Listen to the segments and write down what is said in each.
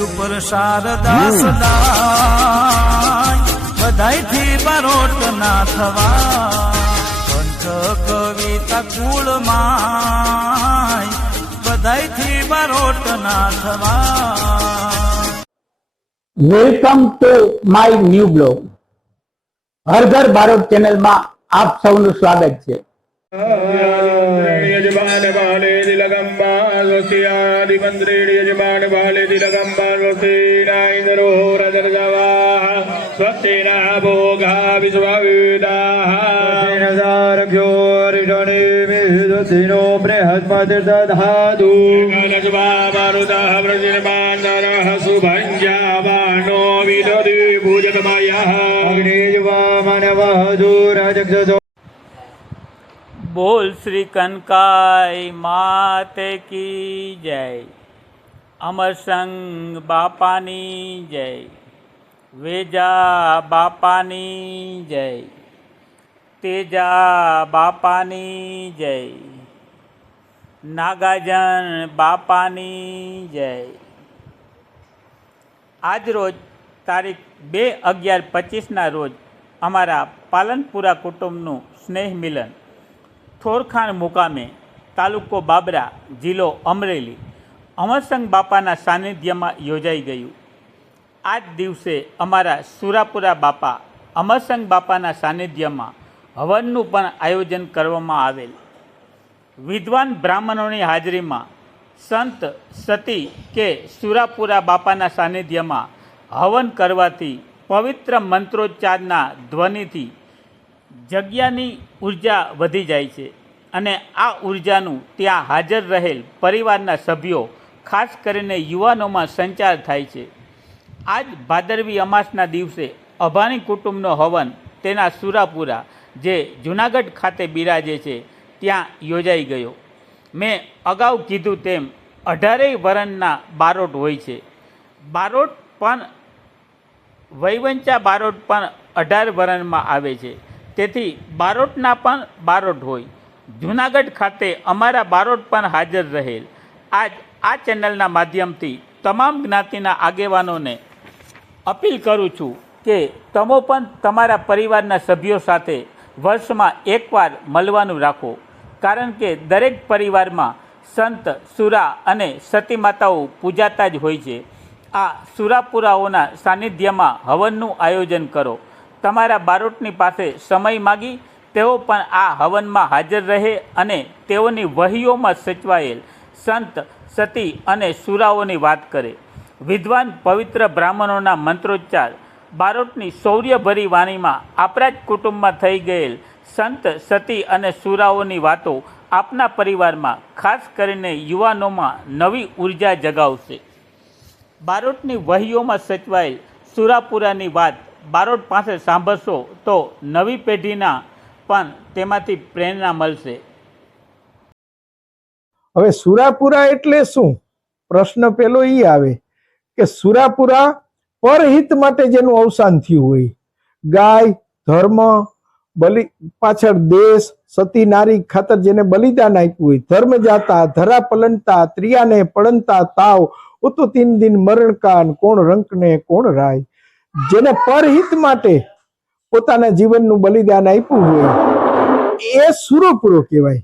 ઉપર શારદાસ દાય બધાયથી બારોટ ના થવા પંથ કવિતા કુળમાં બધાયથી બારોટ ના થવા। Welcome to my new blog. Har Ghar Bharat channel માં આપ સૌનું સ્વાગત છે। यजमान बाले दिलगंबा स्वस्यादि मंत्रेण यजमान बाले दिलगंबा स्वस्तिना इंद्रो रजर्जवा स्वस्तिना भोगा विश्ववेदाः स्वस्तिना सारभ्यो ऋषणे स्वस्तिनो बृहस्पति दधातु गजवा मारुतः वज्रमानरः शुभञ्जावानो विदधि भुजतमयः अग्निज्वा मनवधू रजक्षसो। बोल श्री कनकाई माते की जय, अमर संग बापानी जय, वेजा बापानी जय, तेजा बापानी जय, नागाजन बापानी जय। आज रोज तारीख 2/11/25 रोज अमारा पालनपुरा कुटुंबનું स्नेह मिलन થોરખાણ મુકામે તાલુકો બાબરા જિલ્લો અમરેલી અમરસંગ બાપાના સાનિધ્યમાં યોજાઈ ગયું। આ જ દિવસે અમારા સુરાપુરા બાપા અમરસંગ બાપાના સાનિધ્યમાં હવનનું પણ આયોજન કરવામાં આવેલ। વિદ્વાન બ્રાહ્મણોની હાજરીમાં સંત સતી કે સુરાપુરા બાપાના સાનિધ્યમાં હવન કરવાથી પવિત્ર મંત્રોચ્ચારના ધ્વનિથી જગ્યાની ઉર્જા વધી જાય છે અને આ ઉર્જાનું ત્યાં હાજર રહેલ પરિવારના સભ્યો ખાસ કરીને યુવાનોમાં સંચાર થાય છે। આજ ભાદરવી અમાસના દિવસે અભાણી કુટુંબનો હવન તેના સુરાપુરા જે જૂનાગઢ ખાતે બિરાજે છે ત્યાં યોજાઈ ગયો। મેં અગાઉ કીધું તેમ 18 વરણના બારોટ હોય છે। બારોટ પણ વૈવંચા બારોટ પણ 18 વરણમાં આવે છે, તેથી બારોટના પણ બારોટ હોય। જૂનાગઢ ખાતે અમારા બારોટ પણ હાજર રહેલ। આજ આ ચેનલના માધ્યમથી તમામ જ્ઞાતિના આગેવાનોને અપીલ કરું છું કે તમે પણ તમારા પરિવારના સભ્યો સાથે વર્ષમાં એકવાર મળવાનું રાખો, કારણ કે દરેક પરિવારમાં સંત સુરા અને સતી માતાઓ પૂજાતા જ હોય છે। આ સુરાપુરાઓના સાનિધ્યમાં હવનનું આયોજન કરો। તમારા બારોટની પાસે સમય માગી તેઓ પણ આ હવનમાં હાજર રહે અને તેઓની વહીઓમાં સચવાયેલ સંત સતી અને સુરાઓની વાત કરે। વિદ્વાન પવિત્ર બ્રાહ્મણોના મંત્રોચ્ચાર બારોટની શૌર્યભરી વાણીમાં આપણા જ કુટુંબમાં થઈ ગયેલ સંત સતી અને સુરાઓની વાતો આપના પરિવારમાં ખાસ કરીને યુવાનોમાં નવી ઉર્જા જગાવશે। બારોટની વહીઓમાં સચવાયેલ સુરાપુરાની વાત બારોટ પાસે સાંભળશો તો નવી પેઢીના પણ તેમાંથી પ્રેરણા મળશે। હવે સુરાપુરા એટલે શું? પ્રશ્ન પેલો ઈ આવે કે સુરાપુરા પરહિત માટે જેનું અવસાન થયું હોય, ગાય ધર્મ બલિ પાછળ દેશ સતી નારી ખાતર જેને બલિદાન આપ્યું હોય, ધર્મ જાતા ધરા પલનતા ત્રિયાને પડનતા તાવ ઉતુ 3 દિન મરણ કાન કોણ રંક ને કોણ રાય, જેને પરહિત માટે પોતાના જીવનનું બલિદાન આપ્યું હોય એ સુરાપુરો કહેવાય।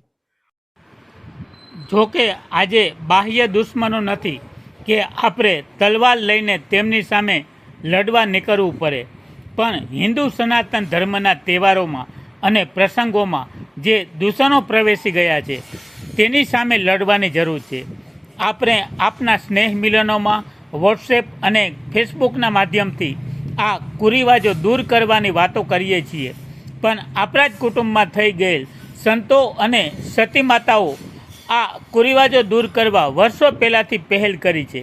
જોકે આજે બાહ્ય દુશ્મનો નથી કે આપણે તલવાર લઈને તેમની સામે લડવા નીકળવું પડે, પણ હિન્દુ સનાતન ધર્મના તહેવારોમાં અને પ્રસંગોમાં જે દૂષણો પ્રવેશી ગયા છે તેની સામે લડવાની જરૂર છે। આપણે આપના સ્નેહ મિલનોમાં વોટ્સએપ અને ફેસબુકના માધ્યમથી આ કુરિવાજો દૂર કરવાની વાતો કરીએ છીએ, પણ આપણા જ કુટુંબમાં થઈ ગયેલ સંતો અને સતી માતાઓ આ કુરિવાજો દૂર કરવા વર્ષો પહેલાંથી પહેલ કરી છે।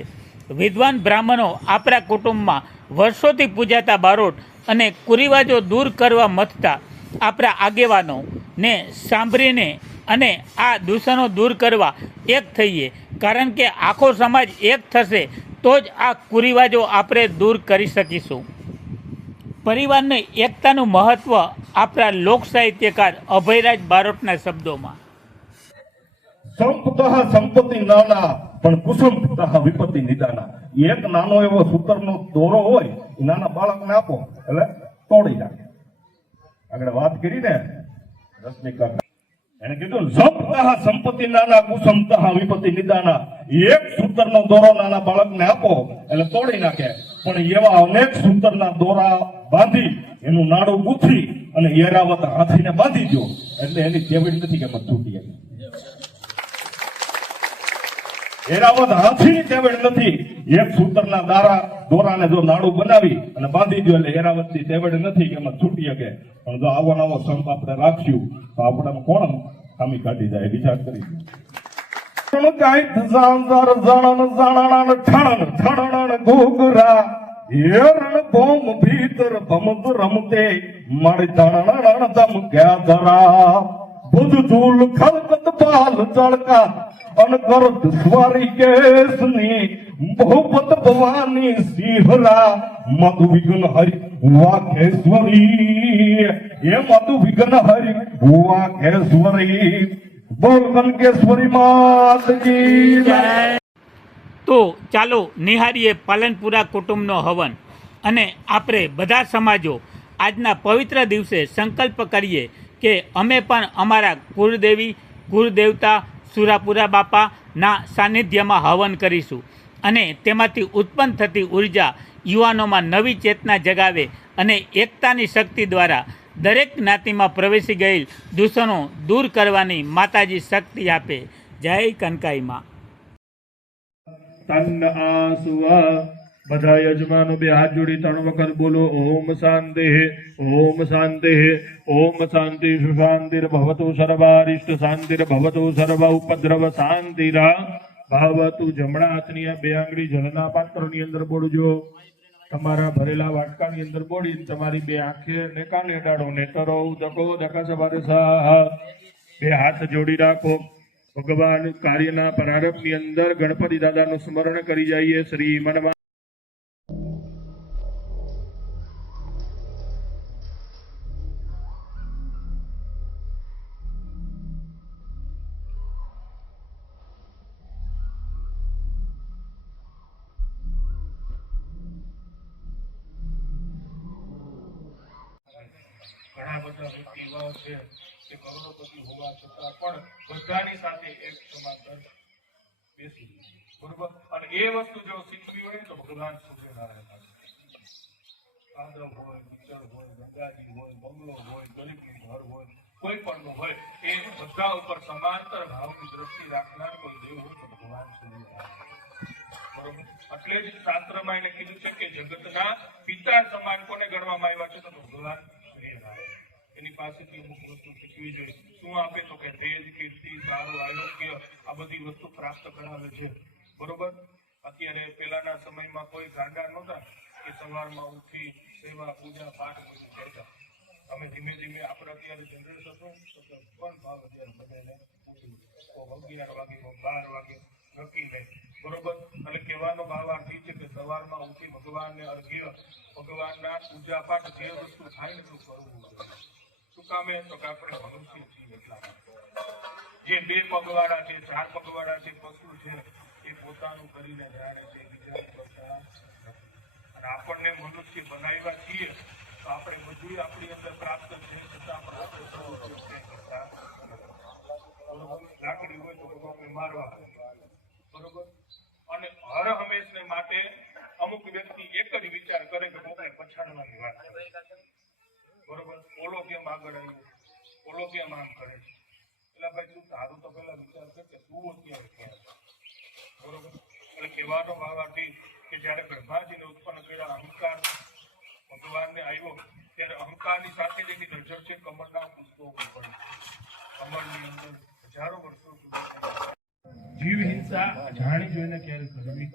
વિદ્વાન બ્રાહ્મણો આપણા કુટુંબમાં વર્ષોથી પૂજાતા બારોટ અને કુરિવાજો દૂર કરવા મથતા આપણા આગેવાનોને સાંભળીને અને આ દૂષણો દૂર કરવા એક થઈએ, કારણ કે આખો સમાજ એક થશે તો જ આ કુરિવાજો આપણે દૂર કરી શકીશું। પરિવારની એકતાનું મહત્વ આપણા લોક સાહિત્યકાર અભયરાજ બારોટના શબ્દોમાં સંપતઃ સંપત્તિ નાના પણ કુસંપતઃ વિપત્તિ નિદાના। એક નાનો એવો સૂતરનો દોરો હોય એ નાના બાળકને આપો એટલે તોડી નાખે. આગળ વાત કરી ને રશ્મિકા, એને કીધું જપતા સંપત્તિ નાના કુસમતા વિપત્તિ નિદાના. એક સૂતરનો દોરો નાના બાળકને આપો એટલે તોડી નાખે, પણ એવા અનેક સૂતરના દોરા બાંધી એનું નાડું ગૂંથી અને એરાવત હાથીને બાંધી દો એટલે એની તેવડ નથી કે મત તૂટી જાય. એરાવત હાથીની તેવડ નથી. એક સૂતરના દોરાને જો નાડું બનાવી અને બાંધી દો એટલે એરાવતની તેવડ નથી કે એમાં છૂટી શકે. પણ જો આવો નવો સંપ આપણે રાખશું તો આપણે કોણ ખામી કાઢી જાય, વિચાર કરી. હેરણ બોમ ભીતર ભમત રમતે મારી ધણ ધમ ગયા ધરા બુધ ધૂલ ખલકત પાલ ચળકા અનકરત સ્વારી કેસની બહુપત ભવાની સિંહરા મધુ વિઘ્ન હરિ વાઘેશ્વરી. એ મધુ વિઘ્ન હરિ વાઘેશ્વરી. બોલ કનકેશ્વરી માત કી જય. તો ચાલો નિહાળીએ પાલનપુરા કુટુંબનો હવન અને આપણે બધા સમાજો આજના પવિત્ર દિવસે સંકલ્પ કરીએ કે અમે પણ અમારા કુળદેવી કુળદેવતા સુરાપુરા બાપાના સાનિધ્યમાં હવન કરીશું અને તેમાંથી ઉત્પન્ન થતી ઉર્જા યુવાનોમાં નવી ચેતના જગાવે અને એકતાની શક્તિ દ્વારા દરેક જ્ઞાતિમાં પ્રવેશી ગયેલ દૂષણો દૂર કરવાની માતાજી શક્તિ આપે. જય કનકાઈમાં. તન્ન આસુવા. બધા યજમાનો બે હાથ જોડી 3 વખત બોલો ઓમ શાંતિ ઓમ શાંતિ ઓમ શાંતિ. સુશાંતિર ભવતુ સર્વારિષ્ટ શાંતિર ભવતુ સર્વ ઉપદ્રવ શાંતિરા ભવતુ. જમણા હાથની આ 2 આંગળી જળના પાત્રની અંદર બોલજો. તમારા ભરેલા વાટકાની અંદર બોડી તમારી 2 આંખે ને કાને ડાળો ને તરો દકો દકા સવારે સાહ. 2 હાથ જોડી રાખો. ભગવાન કાર્યના પ્રારંભની અંદર ગણપતિ દાદાનું સ્મરણ કરી જઈએ. શ્રી મનમાં ઘણા બધા વ્યક્તિ એવા છે કે કરોડોપતિ હોવા છતાં પણ બધાની સાથે એક સમાન બેસી, બરોબર. અને એ વસ્તુ જો શીખવી હોય તો ભગવાન સૂર્યનારાયણ આદવ હોય, મિત્ર હોય, ગંગાજી હોય, બંગલો હોય, ગરીબનું ઘર હોય, કોઈ પણ નું હોય, એ બધા ઉપર સમાંતર ભાવની દ્રષ્ટિ રાખનાર કોઈ દેવ હોય તો ભગવાન સૂર્યનારાયણ, બરોબર. એટલે જ શાસ્ત્રમાં એને કીધું છે કે જગતના પિતા સમાન કોને ગણવામાં આવ્યા છે તો ભગવાન સૂર્યનારાયણ. એની પાસેથી અમુક વસ્તુ શીખવી જોઈએ. શું આપે તો કે તેજ, કીર્તિ, સારું આરોગ્ય, આ બધી વસ્તુ પ્રાપ્ત કરાવે છે, બરોબર. અત્યારે પહેલાના સમયમાં કોઈ ગાંડા નહોતા કે સવારમાં ઉઠી સેવા પૂજા પાઠ બધું કરતા. અમે ધીમે ધીમે આપણે અત્યારે જનરેશન શું પણ ભાવ અત્યારે બધાને ઉઠી 11 વાગે 12 વાગે નક્કી નહીં, બરોબર. અને કહેવાનો ભાવ આ છે કે સવારમાં ઉઠી ભગવાનને અર્ઘ્ય, ભગવાનના પૂજા પાઠ જે વસ્તુ થાય ને એટલું કરવું જોઈએ. શું કામે તો કે આપણે મનુષ્ય છીએ એટલા. જે 2 પગવાળા છે, 4 પગવાળા છે, પશુ છે, એ પોતાનું કરીને જાણે છે, બીજા કરતા નથી. અને આપણને મનુષ્ય બનાવ્યા છીએ તો આપણે બધું આપણી અંદર પ્રાપ્ત છે, છતાં પણ આપણે સૌ કરતા લાકડી હોય તો ભગવાનને મારવા, બરોબર. અને હર હંમેશને માટે અમુક વ્યક્તિ એક જ વિચાર કરે કે કોઈને પછાડવાની વાત કરે, બરોબર. ઓલો કેમ આગળ આવ્યો, ઓલો કેમ આમ કરે છે. એટલે ભાઈ તું તારું તો પેલા વિચાર કર કે તું અત્યારે ક્યાં છે, બરોબર. એટલે કહેવાનો ભાવાથી કે જયારે બ્રહ્માજીને ઉત્પન્ન કર્યા અહંકાર ભગવાનને આવ્યો ત્યારે અહંકારની સાથે જેની નજર છે કમળના પુષ્પો ઉપર. કમળની અંદર હજારો વર્ષો સુધી જીવ હિંસા જાણી જોઈને ક્યારે કરવી નહીં,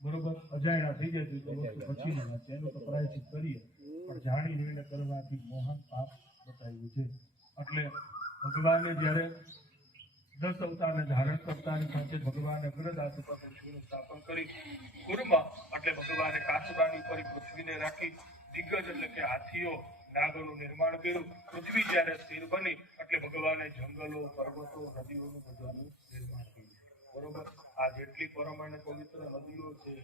બરોબર. અજાણ્યા થઈ જાય તો વસ્તુ પછી ના છે, એનું તો પ્રાયશ્ચિત કરીએ, પણ જાણી જોઈને કરવાથી મોહન પાપ બતાવ્યું છે. એટલે ભગવાને જ્યારે 10 અવતારને ધારણ કરતાની સાથે ભગવાને અગ્રદાસ ઉપર પૃથ્વીનું સ્થાપન કરી કુરમાં. એટલે ભગવાને કાચબાની પર પૃથ્વીને રાખી દિગ્ગજ એટલે કે હાથીઓ નાગોનું નિર્માણ કર્યું. પૃથ્વી જ્યારે સ્થિર બની એટલે ભગવાને જંગલો, પર્વતો, નદીઓનું બધું નિર્માણ કર્યું. બરોબર. આ જેટલી પરમ અને પવિત્ર નદીઓ છે,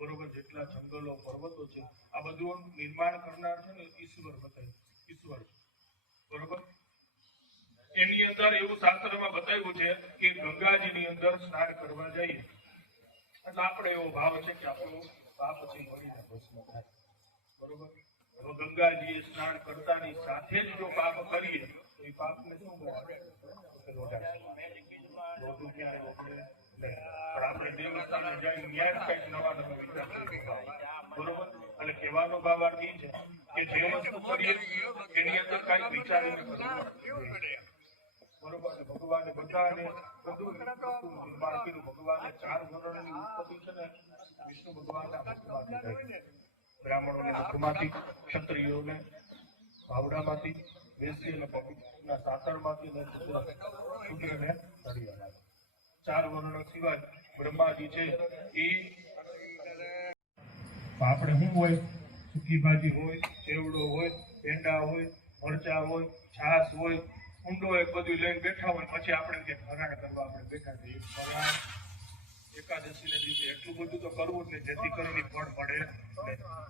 બરોબર, જેટલા જંગલો પર્વતો છે, આ બધું નિર્માણ કરનાર છે ને ઈશ્વર બતાવ્યું, ઈશ્વર, બરોબર. એની અંદર એવું શાસ્ત્રમાં બતાવ્યું છે કે ગંગાજીની અંદર સ્નાન કરવા જઈએ એટલે આપણે એવો ભાવ છે કે આપણું પાપ છે મળીને ભસ્મ થાય, બરોબર. હવે ગંગાજીએ સ્નાન કરતાની સાથે જ જો પાપ કરીએ તો એ પાપને શું કરે? રોટું ક્યારે ઓગળે નહીં. પણ આપણે દેવસ્થાને જઈને ન્યાય કંઈક નવા નવા વિચાર કરીએ, બરોબર. એટલે કહેવાનો ભાવ અર્થ એ છે કે જે વસ્તુ કરીએ એની અંદર કંઈક વિચારીને કરવું જોઈએ. બરોબર. ભગવાને બધાને બધું નિર્માણ કર્યું. ભગવાને 4 વર્ણની ઉત્પત્તિ છે ને વિષ્ણુ ભગવાનના મુખમાંથી થઈ. બ્રાહ્મણોને મુખમાંથી, ક્ષત્રિયોને ભાવડામાંથી, વૈશ્યને પગના સાતરમાંથી અને શૂદ્રને તળિયામાંથી. 4 વર્ણ સિવાય બ્રહ્માજી છે એ આપણે શું હોય? સૂકી ભાજી હોય, ચેવડો હોય, પેંડા હોય, મરચા હોય, છાશ હોય, ઊંડો એક બધું લઈને બેઠા હોય. પછી આપણે કે ફરાળ કરવા આપણે બેઠા છીએ. ફરાળ એકાદશીને દિવસે એટલું બધું તો કરવું જ નહીં જેથી કરીને ફળ મળે.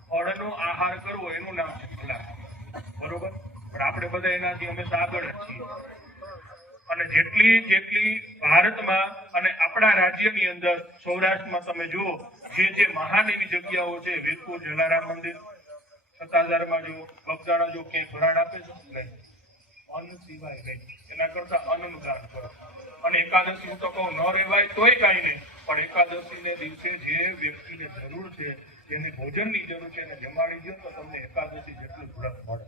ફળનો આહાર કરવો એનું નામ છે ફલાહાર, બરોબર. પણ આપણે બધા એનાથી હંમેશા આગળ જ છીએ. અને જેટલી ભારતમાં અને આપણા રાજ્યની અંદર સૌરાષ્ટ્રમાં તમે જુઓ જે મહાન એવી જગ્યાઓ છે, વીરપુર જલારામ મંદિર, સત્તાધારમાં જો, બગદાણા જો, ક્યાંય ફરાળ આપે છે નહીં, અન્ન સિવાય નહીં. એના કરતા અન્નનું દાન કરો. અને એકાદશી હું તો કહું ન રહેવાય તોય કાંઈ નહીં, પણ એકાદશીને દિવસે જે વ્યક્તિને જરૂર છે, જેને ભોજનની જરૂર છે, એને જમાડી દો તો તમને એકાદશી જેટલું વ્રત મળે,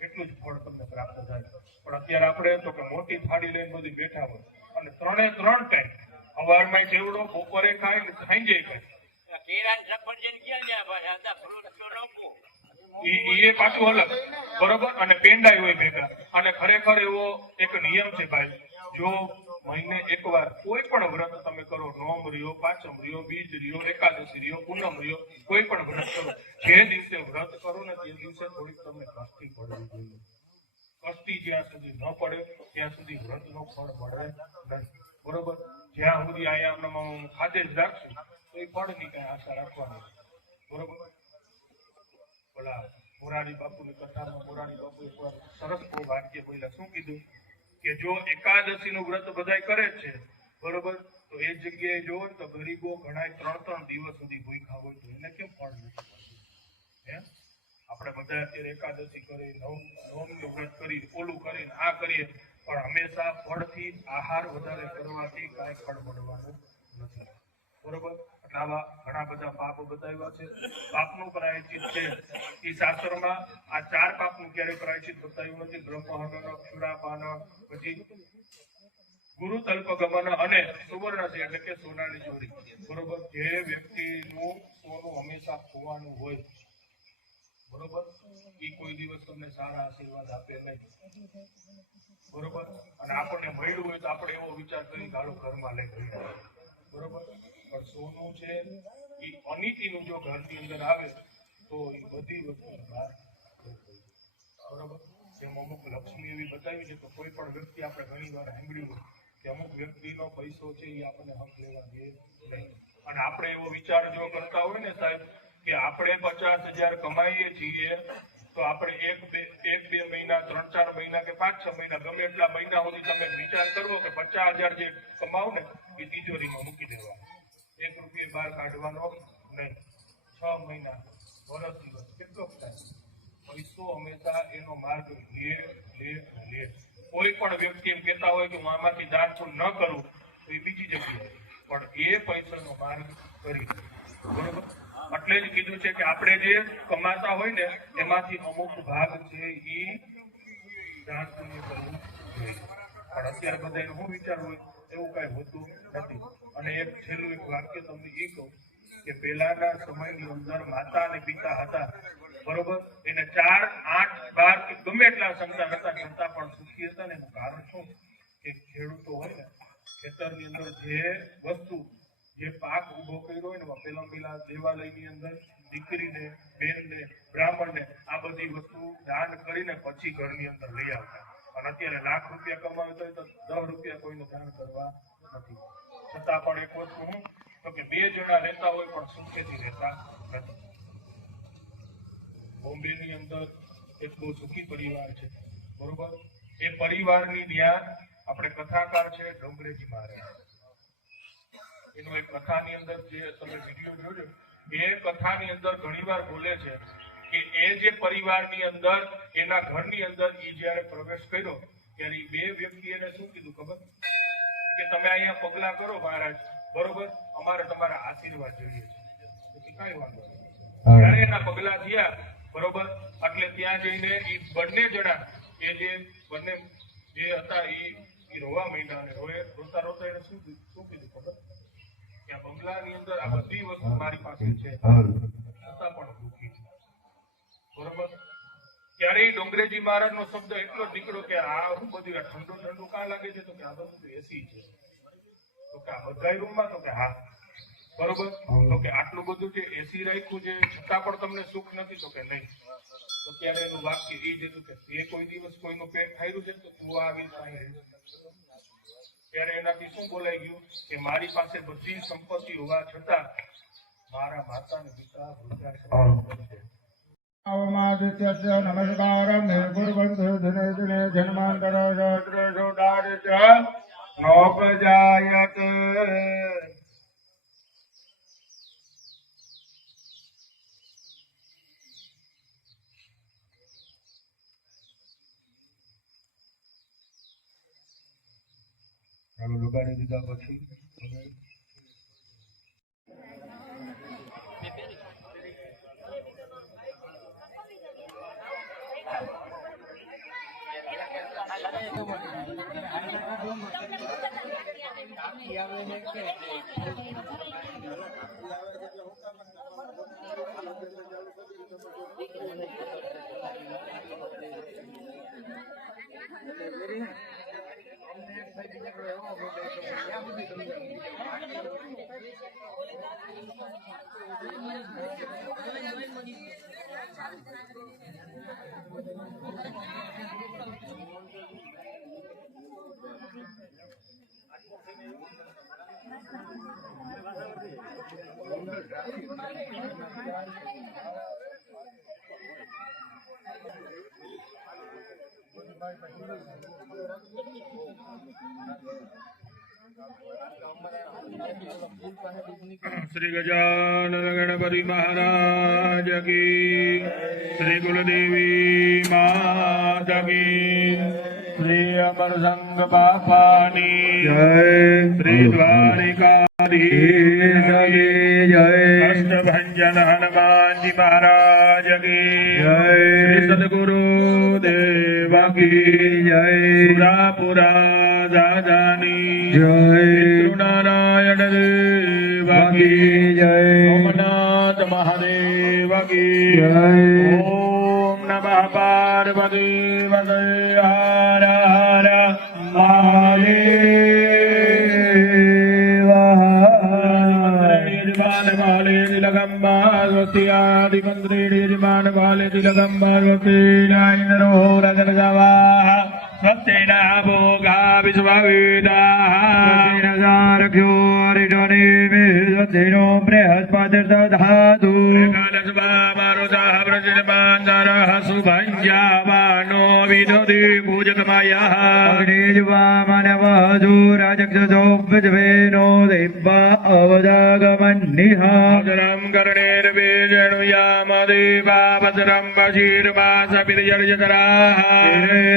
એટલું જ ફળ તમને પ્રાપ્ત થાય. પણ અત્યારે આપણે તો કે મોટી થાળી લઈને બધી બેઠા હોય અને 3 ટાઈમ સવારમાં ચેવડો, બપોરે ખાય ને સાંજે ખાય. એ પાછું અલગ, બરોબર. અને પેંડાય હોય ભેગા. અને ખરેખર એવો એક નિયમ છે ભાઈ, જો મહિને એકવાર કોઈ પણ વ્રત તમે કરો, નોમ રહ્યો, પાંચમ રહ્યો, બીજ રહ્યો, એકાદશી રહ્યો, પૂનમ રહ્યો, કોઈ પણ વ્રત કરો, જે દિવસે વ્રત કરો ને તે દિવસે થોડીક તમને કષ્ટી પડવી જોઈએ. કષ્ટી જ્યાં સુધી ન પડે ત્યાં સુધી વ્રતનો ફળ મળે નહીં, બરોબર. જ્યાં સુધી આયામમાં ખાધે જ રાખશું તો એ ફળની કઈ આશા રાખવાની, બરોબર. ઓલા મોરારી બાપુની કથામાં મોરારી બાપુ એકવાર સરસ બહુ વાક્ય બોલ્યા. શું કીધું? કે જો એકાદશીનું વ્રત બધાય કરે છે, બરોબર, તો એ જગ્યાએ જો તો ગરીબો ઘણા 3 દિવસ સુધી ભૂખ્યા હોય તો એને કેમ ફળ નથી મળતું? હે, આપણે બધા અત્યારે એકાદશી કરી, નવમનું વ્રત કરી, ઓલું કરીને આ કરીએ, પણ હંમેશા ફળથી આહાર વધારે કરવાથી કાંઈ ફળ મળવાનું નથી, બરોબર. એટલે આવા ઘણા બધા પાપ બતાવ્યા છે. પાપનું પ્રાયશ્ચિત છે એ શાસ્ત્રમાં આ 4 પાપનું ક્યારેય પ્રાયશ્ચિત બતાવ્યું નથી. બ્રહ્મહનન, ક્ષુરાપાન, પછી ગુરુ તલ્પગમન અને સુવર્ણ છે એટલે કે સોનાની ચોરી, બરોબર. જે વ્યક્તિનું સોનું હંમેશા ખોવાનું હોય, બરોબર, એ કોઈ દિવસ તમને સારા આશીર્વાદ આપે નહીં, બરોબર. અને આપણને મળ્યું હોય તો આપણે એવો વિચાર કરી ગાળો ઘરમાં લઈ ગઈ, બરોબર. પણ સોનું છે એ અનિતિનું જો ઘરની અંદર આવે તો એ બધી વસ્તુ બહાર, બરોબર. જેમ અમુક લક્ષ્મી એવી બતાવી છે તો કોઈ પણ વ્યક્તિ આપણે ઘણી વાર સાંભળ્યું હોય કે અમુક વ્યક્તિનો પૈસો છે એ આપણને હક લેવા દે નહીં. અને આપણે એવો વિચાર જો કરતા હોય ને સાહેબ કે આપણે 50,000 કમાઈએ છીએ તો આપણે એક બે મહિના, 3-4 મહિના કે 5-6 મહિના, ગમે એટલા મહિના સુધી તમે વિચાર કરવો કે 50,000 જે કમાવ ને એ તિજોરીમાં મૂકી દેવાનો, 1 રૂપિયા બહાર કાઢવાનો નહીં. 6 મહિના, વર્ષ, દિવસ કેટલો થાય? પૈસો હંમેશા એનો માર્ગ લે. કોઈ પણ વ્યક્તિ એમ કહેતા હોય કે હું આમાંથી દાન પણ ન કરું તો એ બીજી જગ્યાએ, પણ એ પૈસાનો માર્ગ કરી, બરોબર. એટલે જ કીધું છે કે આપણે જે કમાતા હોય ને એમાંથી અમુક ભાગ છે એ દાન પુણ્ય કરવું જોઈએ. પણ અત્યારે બધા શું વિચાર હોય એવું કઈ હોતું નથી. અને એક છેલ્લું એક વાક્ય તમને એ કહું કે પહેલાના સમયની અંદર માતા અને પિતા હતા, બરોબર, એને 4, 8, 12 કે ગમે એટલા સંતાન હતા છતાં પણ સુખી હતા ને એનું કારણ શું? કે ખેડૂતો હોય ને ખેતરની અંદર જે વસ્તુ, જે પાક ઉભો કર્યો હોય ને પેલા દેવાલયની અંદર દીકરીને, બેનને, બ્રાહ્મણને આ બધી વસ્તુ દાન કરીને પછી ઘરની અંદર લઈ આવતા. અને અત્યારે લાખ રૂપિયા કમાવે તો 10 રૂપિયા કોઈને દાન કરવા નથી. છતાં પણ એક વસ્તુ હું તો કે 2 જણા રહેતા હોય પણ સુખેથી રહેતા નથી. બોમ્બેની અંદર એક બહુ સુખી પરિવાર છે, બરોબર. એ પરિવારની ત્યાં આપણે કથાકાર છે ડોંગરેજી મહારાજ. એનો એક કથાની અંદર જે તમે વિડીયો જોજો, એ કથાની અંદર ઘણીવાર બોલે છે કે એ જે પરિવારની અંદર એના ઘરની અંદર એ જ્યારે પ્રવેશ કર્યો ત્યારે એ 2 વ્યક્તિ એને શું કીધું ખબર? કે તમે અહીંયા પગલા કરો મહારાજ, બરોબર, અમારે તમારા આશીર્વાદ જોઈએ છે. કઈ વાંધો નહીં. ત્યારે એના પગલા થયા, બરોબર, એટલે ત્યાં જઈને એ બંને જણા એ જે બંને જે હતા એ રોવા માંડ્યા અને રોતા રોતા એને શું કીધું ખબર? કે આ બંગલાની અંદર આ બધી વસ્તુ મારી પાસે છે, છતાં પણ દુઃખી છે, બરોબર. ત્યારે એ ડોંગરેજી મહારાજ નો શબ્દ એટલો જ નીકળ્યો કે આ શું બધું ઠંડુ ઠંડુ કાં લાગે છે? તો કે આ બધું એસી છે. તો કે આ બધા રૂમમાં? તો કે હા, બરોબર. તો કે આટલું બધું જે એસી રાખ્યું છે છતાં પણ તમને સુખ નથી? તો કે નહીં. તો ત્યારે એનું વાક્ય એ જ હતું કે એ કોઈ દિવસ કોઈનું પેટ ખાયરું છે તો તું આવી ત્યારે એનાથી શું બોલાઈ ગયું કે મારી પાસે બધી સંપત્તિ હોવા છતાં મારા માતા ને પિતા વૃદ્ધાશ્રમ છે. નમસ્કારમ ગુરુવંતુ દિને દિને જન્માંતર નોપજાયત. ચાલો લગાડી દીધા પછી श्री गजानन गणपति महाराज की, श्री कुलदेवी माता की, श्री अमर संघ बापानी जय, श्री द्वारिकाधीश की जय, अष्टभंजन हनुमान जी महाराज की जय, श्री सदगुरु देवा की जय, सुरापुरा दादानी जय, नारायण देवा की जय, सोमनाथ महादेव की जय, ओम नमः पार्वती पतये हर हर महादेव। यजमान वाले तिलकम्बा स्वस्तियादि मंत्रे यजमान वाले तिलकम्बा स्वस्तिनाइन्द्रो रजनगवाः स्वस्तिना भोगा विश्ववेदाः स्वस्तिन सारख्यो हरिजने मे स्वस्तिनो बृहस्पतिर्दधातु कालस्वामरुतः प्रजनमान्तरः सुभञ्जावानो विदधि पूजकमयः अग्निज्वामनवधू राजक्षसो विद्वेनो देवा अवजागमन्निः भद्रं कर्णेर्वेजनुयाम देवा भद्रं वशीर्वासभिर्यजतराः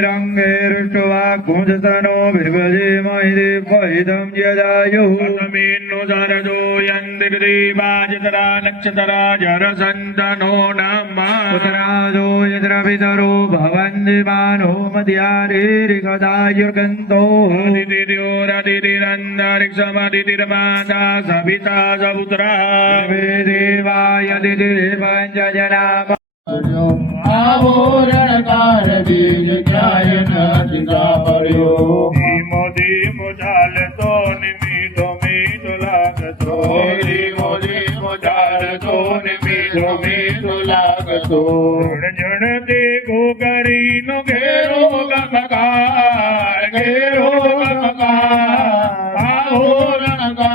रङ्गैरुष्टवाग्मुंसनो विभजेमहि देवहितं यदायुः तमेन्नो शारदो यन्दिर्देवाजतरा नक्षतरा जरसन्तनो नमः उत्तरादो यत्र पितरो भवन्ति मानो मध्यारेरिकदायुर्गन्तो अदितिर्योरदितिरन्तरिक्षमदितिर्माता सविता सपुत्रः देवाय दितिर्पञ्चजना आवोरणकार बीज ध्यान दिगापर्यो धीमो धीमो चालतो निमीठो मीठो लागतो धीमो धीमो चालतो निमीठो मीठो लागतो जणते गोकरीनो घेरो गमकार आवोरणकार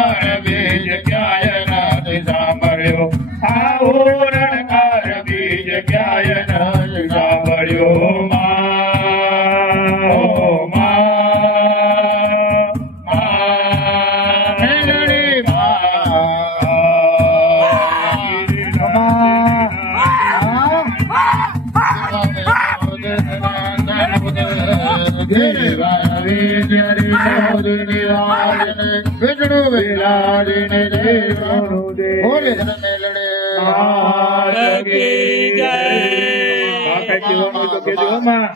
દેવાવે ત્યારે મોદ નિવારણ વિષ્ણુ વિરાજને દેવનો દેવ બોલે મેલડે કી જય. કઈ કહેવાનું હોય તો કહેજો હો માં.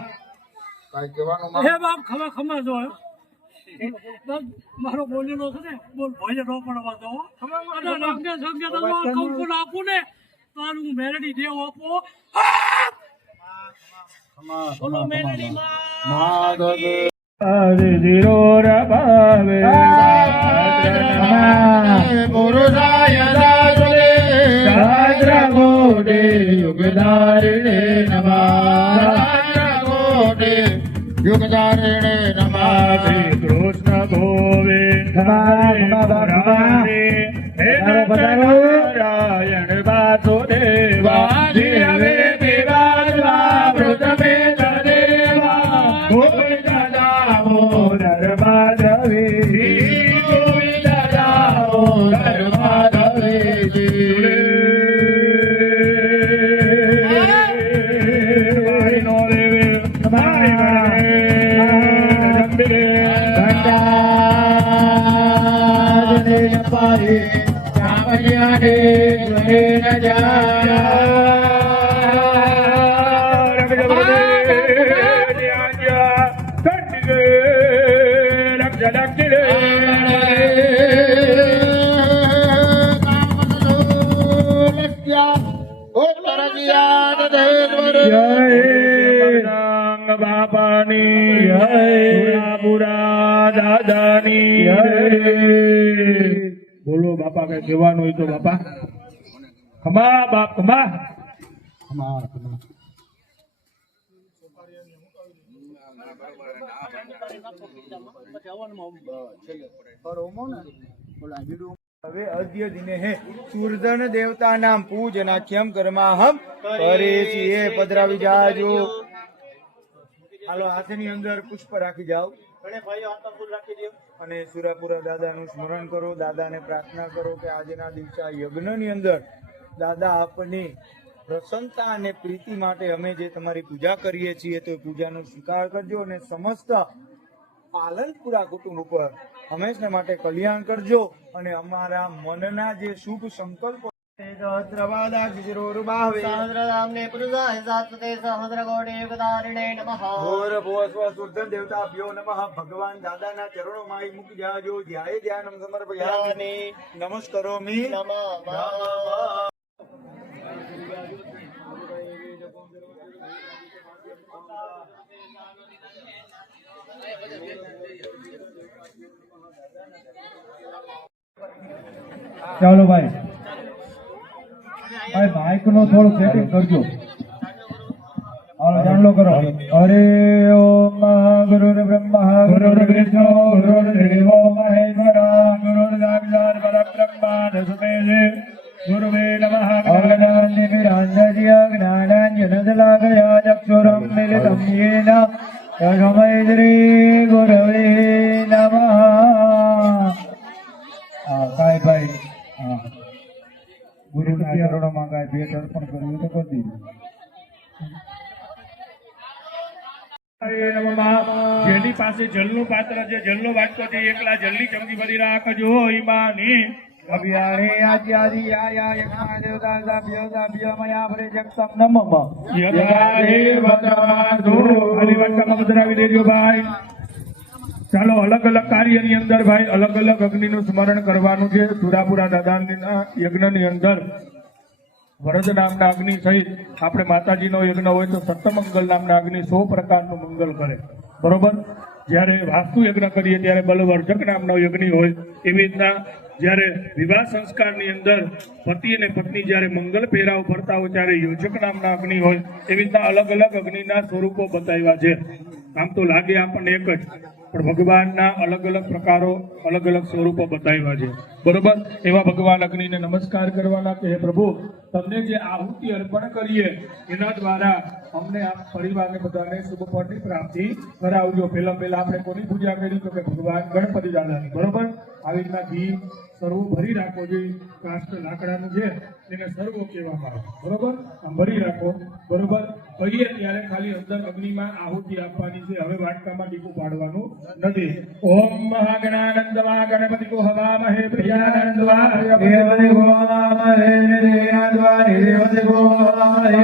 કાંઈ કહેવાનું હે બાપ ખમા ખમા જો બાપ મારો બોલેલો છે ને બોલ ભોજન નો પડવા દો અને રંગે સંગે તો કંકુ નાખું ને તારું મેલડી દેવ આપો બોલો મેલડી માં ધીરો રબાવે પુરુષાય દાસરે સાદ્રા ગોડે યુગધારિણે નમઃ કોટે યુગધારિણે નમઃ શ્રી કૃષ્ણ ગોવિંદ નારાયણ વાસુદેવા જીવે દેવા પ્રથમે દેવા ગોવિંદ દામોદર માધવે ગોવિંદ દામોદર માધવે બાપાની પુરા દાદાની બોલો બાપા કઈ કહેવાનું હોય તો બાપા ખમા બાપ ખમા હવે અદ્ય દિને હે સૂર્ધન દેવતા નામ પૂજનાખ્યમ કર્માહમ કરે છીએ પધરાવી જાજો. હાલો હાથની અંદર પુષ્પ રાખી જાઓ અને સુરાપુરા દાદાનું સ્મરણ કરો. દાદાને પ્રાર્થના કરો કે આજના દિવસે આ યજ્ઞની અંદર દાદા આપની પ્રસન્નતા અને પ્રીતિ માટે અમે જે તમારી પૂજા કરીએ છીએ તો પૂજાનો સ્વીકાર કરજો અને સમસ્ત પાલનપુરા કુટુંબ ઉપર હંમેશા માટે કલ્યાણ કરજો અને અમારા મનના જે શુભ સંકલ્પો ભગવાન દાદાના ચરણોમાં મૂકી જાજો. ધ્યાય ધ્યાનમ સમર્પયામિ નમસ્કરોમિ. ચાલો ભાઈ માઇક નો થોડું સેટિંગ કરજો. હાલો જાણલો કરો. હરે ઓમ ગુરુ બ્રહ્મા ગુરુ વિષ્ણુ ગુરુ દેવો મહેશ્વર ગુરુ સાક્ષાત પરબ્રહ્મા તસ્મૈ ગુરુવે નમઃ. જ્ઞાનાંજનશલાકયા ચક્ષુરં મિલિतं येन તસ્મૈ શ્રી ગુરવે નમઃ. કાય ભાઈ ગુરુના ચરણોમાં કાંઈ ભેટ અર્પણ કરવું તો કરી દીધું. જેની પાસે જલનું પાત્ર છે, જલનો વાટકો છે, એકલા જલની ચમચી ભરી રાખજો. ઈમાની અભિયારે આચારી આયા યજ્ઞ દેવતા સાભ્ય સાભ્ય મયા ભરે જગતમ નમઃ. યદારે વદમાધુ ખાલી વાટકામાં પધરાવી દેજો ભાઈ. ચાલો અલગ અલગ કાર્યની અંદર ભાઈ અલગ અલગ અગ્નિનું સ્મરણ કરવાનું છે. સુરાપુરા દાદાના યજ્ઞની અંદર વરદ નામના અગ્નિ સહિત આપણે માતાજીનો યજ્ઞ હોય તો સપ્તમંગલ નામના અગ્નિ 100 પ્રકારનું મંગલ કરે. બરોબર. જ્યારે વાસ્તુ યજ્ઞ કરીએ ત્યારે બલવર્ધક નામનો યજ્ઞ હોય. એવી રીતના જ્યારે વિવાહ સંસ્કારની અંદર પતિ અને પત્ની જ્યારે મંગલ પહેરાવ ફરતા હોય ત્યારે યોજક નામના અગ્નિ હોય. એવી રીતના અલગ અલગ અગ્નિના સ્વરૂપો બતાવ્યા છે. આમ તો લાગે આપણને એક જ, પણ ભગવાનના અલગ અલગ પ્રકારો અલગ અલગ સ્વરૂપો બતાવ્યા છે. બરોબર. એવા ભગવાન અગ્નિને નમસ્કાર કરવાના કે હે પ્રભુ તમને જે આહુતિ અર્પણ કરીએ એના દ્વારા અમને આ પરિવારને બધાને શુભ ફળની પ્રાપ્તિ કરાવજો. પહેલા આપણે કોની પૂજા કરી તો કે ભગવાન ગણપતિ દાદાની. બરોબર, આવી રીતના ઘી સરવું ભરી રાખો. જે કાષ્ટ લાકડાનું છે તેને સરવો કહેવામાં આવે. બરોબર, આમ ભરી રાખો. બરોબર, કહીએ ત્યારે ખાલી અંદર અગ્નિમાં આહુતિ આપવાની છે. હવે વાટકામાં ટીપું પાડવાનું નથી. ઓમ મહાગણાનંદવા ગણપતિ કો હવામહે પ્રિયાનંદવા દેવદેવો હવામહે નિર્યાનંદવા નિર્દેવદેવો હવામહે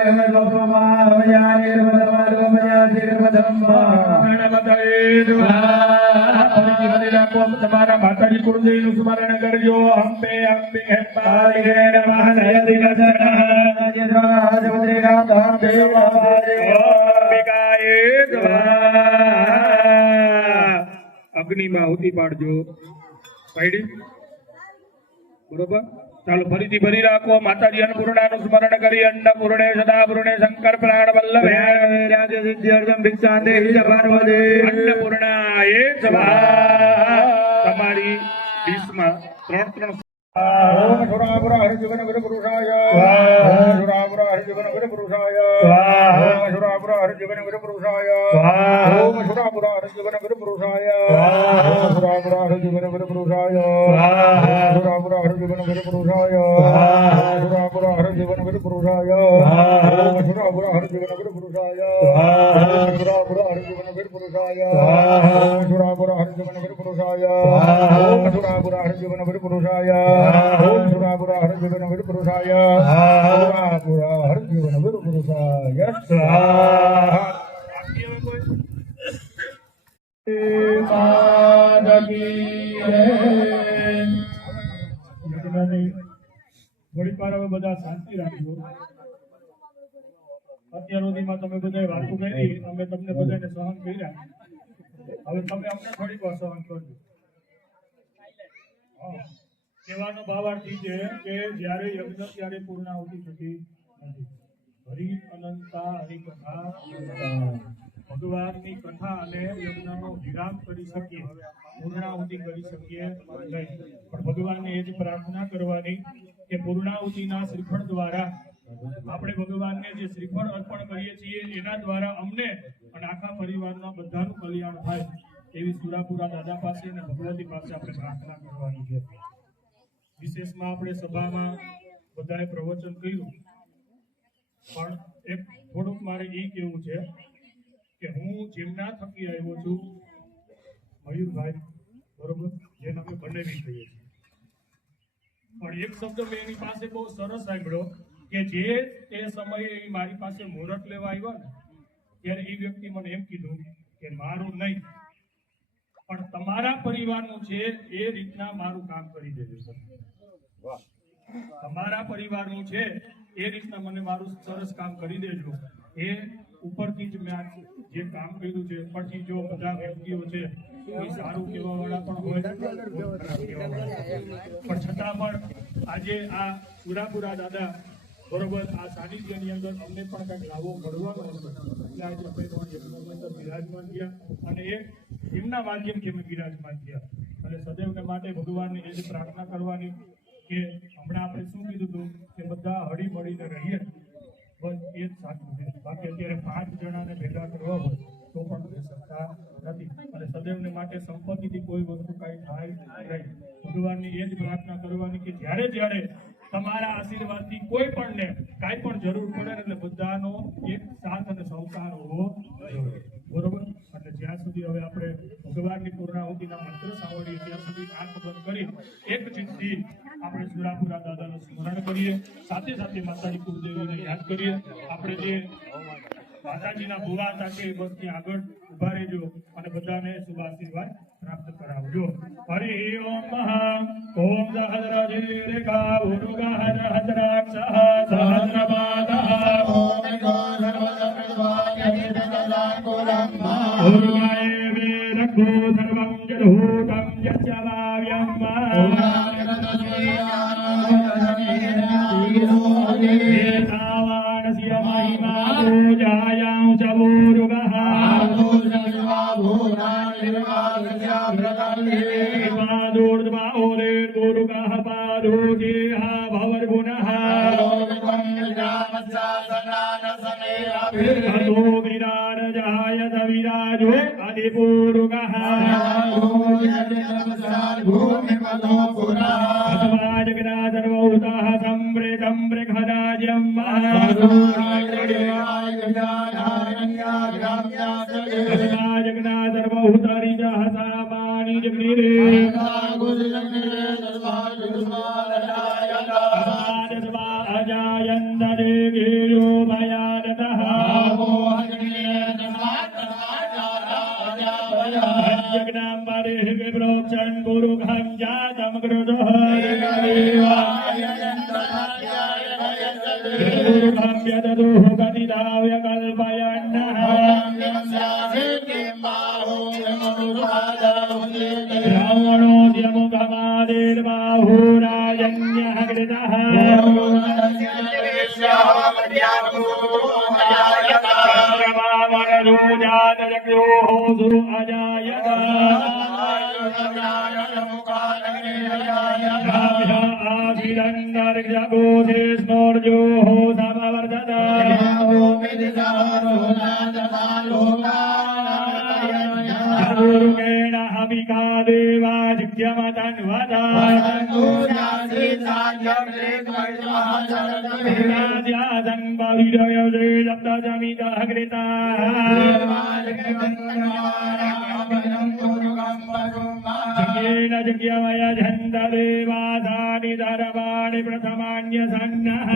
તમારા માતાજી કુળદેવીનું સ્મરણ કરજો. અંબે અંબે અંબાય નમઃ અગ્નિમાં આહુતિ પાડજો. પાડી બરોબર. ચાલો ફરીથી ભરી રાખો. માતાજી અન્નપૂર્ણાનું સ્મરણ કરી અન્નપૂર્ણે સદાપૂર્ણે શંકર પ્રાણ વલ્લભે રાજ સિદ્ધ્યર્થમ ભિક્ષા દેહી પાર્વતી અન્નપૂર્ણાય સ્વાહા. તમારી ડીશમાં ત્રણ ઓમ સુરાપુરા હરિજીવન ગુરુ પુરુષાય ઓમ સુરાપુરા હરિજીવન ગુરુ પુરુષાય ઓમ સુરાપુરા હરિજીવન ગુરુ પુરુષાય ઓમ સુરાપુરા હરિજીવન ગુરુ પુરુષાય ઓમ સુરાપુરા હરિજીવન ગુરુ પુરુષાય ઓમ સુરાપુરા હરિજીવન ગુરુ પુરુષાય ઓમ સુરાપુરા હરિજીવન ગુરુ પુરુષાય ઓમ સુરાપુરા હરિજીવન ગુરુ પુરુષાય ઓમ સુરાપુરા હરિજીવન ગુરુ પુરુષાય ઓમ સુરાપુરા હરિજીવન ગુરુ પુરુષાય ઓમ સુરાપુરા હરિજીવન ગુરુ પુરુષાય ઓમ સુરાપુરા હરિજીવન ગુરુ પુરુષાય સુરાપુરા હરિજીવન ગુરુ પુરુષાય સ્વાહા. થોડીક વાર હવે બધા શાંતિ રાખજો. અત્યાર સુધીમાં તમે બધા વાતો કરી, અમે તમને બધાને સહન કર્યા. હવે તમે અમને થોડીક વાર સહન કરજો. કહેવાનો ભાવાર્થ એ છે કે જ્યારે યજ્ઞ ત્યારે પૂર્ણાહુતિ થતી નથી. હરિ અનંતા હરિકથા ભગવાનની કથા અને યજ્ઞનો વિરામ કરી શકીએ, પૂર્ણાહુતિ કરી શકીએ નહીં. પણ ભગવાનને એ જ પ્રાર્થના કરવાની કે પૂર્ણાહુતિના શ્રીફળ દ્વારા આપણે ભગવાનને જે શ્રીફળ અર્પણ કરીએ છીએ એના દ્વારા અમને અને આખા પરિવારના બધાનું કલ્યાણ થાય એવી સુરાપુરા દાદા પાસે અને ભગવતી પાસે આપણે પ્રાર્થના કરવાની છે. વિશેષમાં આપણે સભામાં બધાએ પ્રવચન કર્યું, પણ એક થોડુંક મારે એ કહેવું છે કે હું જેમના થકી આવ્યો છું મયુરભાઈ, બરોબર, જેને અમે બનેવી કહીએ છીએ, પણ એક શબ્દ મેં એની પાસે બહુ સરસ સાંભળ્યો કે જે તે સમયે એ મારી પાસે મુહૂર્ત લેવા આવ્યો ને ત્યારે એ વ્યક્તિ મને એમ કીધું કે મારું નહીં પણ તમારા પરિવારનું છે એ રીતના મારું કામ કરી દેજો સર. તમારા પરિવારનું છે એ રીતના મને મારું સરસ કામ કરી દેજો. એ ઉપરથી જ મેં જે કામ કર્યું છે, ઉપરથી જો બધા વ્યક્તિઓ છે એ સારું કહેવા વાળા પણ હોય, પણ છતાં પણ આજે આ સુરાપુરા દાદા બરોબર આ સાનિધ્યની અંદર અમને પણ કંઈક લાવો મળવાનો હતો એટલે આજે અમે પણ અંદર બિરાજમાન થયા અને એ એમના માધ્યમથી અમે બિરાજમાન થયા. અને સદૈવને માટે ભગવાનની એ જ પ્રાર્થના કરવાની કે હમણાં આપણે શું કીધું હતું કે બધા હળી મળીને રહીએ, બસ એ જ સાચું છે. બાકી અત્યારે 5 જણાને ભેગા કરવા હોય તો પણ થઈ શકતા નથી. અને સદૈવને માટે સંપત્તિથી કોઈ વસ્તુ કાંઈ થાય નહીં. ભગવાનની એ જ પ્રાર્થના કરવાની કે જ્યારે જ્યારે તમારા આશીર્વાદથી કોઈ પણ ને કાંઈ પણ જરૂર પડે એટલે બધાનો એક સાથ અને સહકાર હોવો જોઈએ, બરોબર. એટલે જ્યાં સુધી હવે આપણે ભગવાનની પૂર્ણાહુતિના મંત્ર સાંભળીએ ત્યાં સુધી આંખ બંધ કરી એક ચિત્તથી આપણે સુરાપુરા દાદાનું સ્મરણ કરીએ, સાથે સાથે માતાજી કુળદેવીને યાદ કરીએ. આપણે જે માતાજીના ભુવા સાથે બસ ત્યાં આગળ ઉભા રહેજો અને બધાને શુભ આશીર્વાદ પ્રાપ્ત કરાવજો. હરિ ઓમ ઓમ સહસ્રજીરેખા ઉરુગા હજરાક્ષ સહસ્રપાદઃ ઓમ ઉરુગાય વેરખો સર્વં જડહૂતં યસ્ય વાવ્યં એતાવાનસ્ય મહિમા પૂજાયાં ચ ઉરુગઃ पादोर्ध्वा ओरेर्गुरुगः पादोजेहा भवर्गुणः अतो गिरारजायत विराजो अधिपूरुकः अस्माजगना सर्वभूताः सम्प्रेखदाज्यम् अस्माजगना सर्वभूतारिजः सामानि जग्निरे अजायन्दरे गिरो भयानतः जगनाम्बरे विप्रोक्षन् गुरुघं जातं कृतः गुरुघं यददुः गतिदाव्य कल्पयन्नः रावणोऽद्य मुखमादिर्बाहुराजन्यः कृतः रावणरूजातजग्रोः सुरु अजायत आभिरन्दर्जगोधे स्मोर्जोः समवर्धत गुरुकेण हविका देवाजिज्ञमतन्वता संभविरयसे सप्तशमितः कृताः जज्ञेन जज्ञमय झन्ददेवासानि धर्माणि प्रथमान्यसन्नः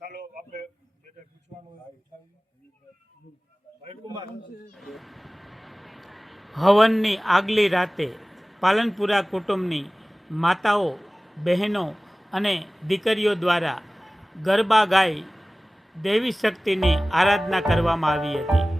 ચાલો આપણે હવનની આગલી રાતે પાલનપુરા કુટુંબની માતાઓ, બહેનો અને દીકરીઓ દ્વારા ગરબા ગાઈ દેવી શક્તિની આરાધના કરવામાં આવી હતી.